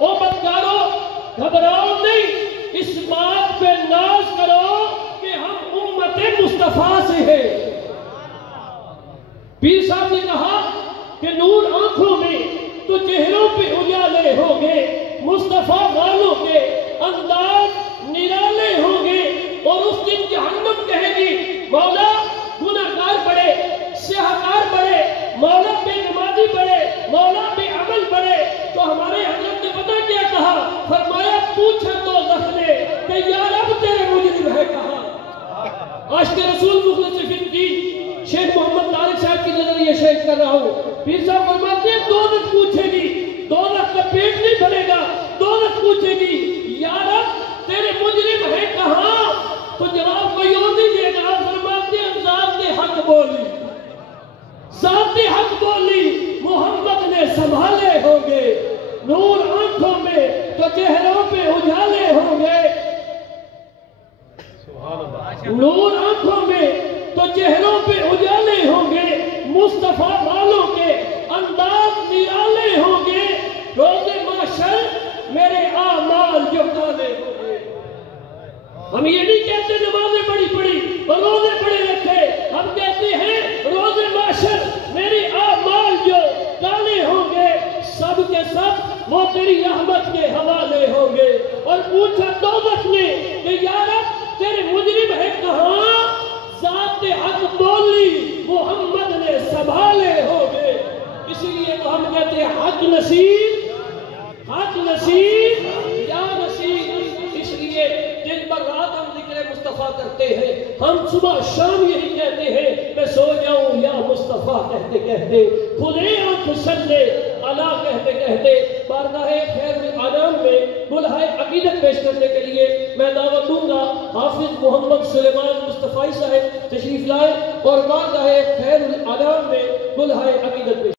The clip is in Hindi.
ओ बदकारो घबराओ नहीं, इस बात पे नाज करो कि हम उम्मत मुस्तफा से हैं। पीर साहब ने कहा कि नूर आंखों में तो चेहरों पे उजाले होंगे, मुस्तफा वालों के अंदाज निराले होंगे। और उस दिन जहन्नम कहेगी मौला गुनाहगार बड़े, सियाहकार बड़े, मौला बेनमाजी बड़े, मौला बेअमल बड़े। तो हमारे हजरत ने पता क्या कहा? फरमाया पूछा तो दखले कि या रब तेरे मुजरिम है कहां। आज के रसूल मुखलिस की शेख मोहम्मद तारिक साहब की नजरिए शेख कर रहा हूँ। पीर साहब फरमाते हैं दौलत पूछेगी, दौलत का पेट नहीं भरेगा, दौलत पूछेगी या रब तेरे मुजरिम है कहां। तो जवाब कोई और नहीं देगा। आप फरमाते हैं ज़ाते हक बोली, ज़ाते हक बोली मोहम्मद ने संभाले होंगे। नूर आंखों में तो चेहरों पे उजाले होंगे, नूर आंखों में तो चेहरों पे उजाले होंगे, मुस्तफा वालों के अंदाज निराले होंगे। रोज़े माशर मेरे आमाल जो काले होंगे। हम ये नहीं कहते नमाजें बड़ी पड़ी और रोजे बड़े रखे, हम कहते हैं रोज़े माशर मेरे आमाल जो काले होंगे, सब के सब वो तेरी रहमत के हवाले होंगे। और पूछा दौलत ने कि या रब तेरे मुजरिम है कहां। ज़ाते हक बोली मोहम्मद ने संभाले होंगे। इसीलिए तो हम कहते हैं हक नसीब, हक नसीब या नसीब। इसलिए दिन भर रात हम जिक्र मुस्तफा करते हैं, हम सुबह शाम यही कहते हैं मैं सो जाऊं या मुस्तफा कहते कहते, खुले आंख सल्ले अला कहते कहते बारगाहे खैरुल आनाम में बुलहाए अकीदत पेश करने के लिए मैं दावत दूंगा। हाफिज मोहम्मद सुलेमान मुस्तफाई साहब तशरीफ लाए और बारगाहे खैरुल आनाम में बुलहाए अकीदत पेश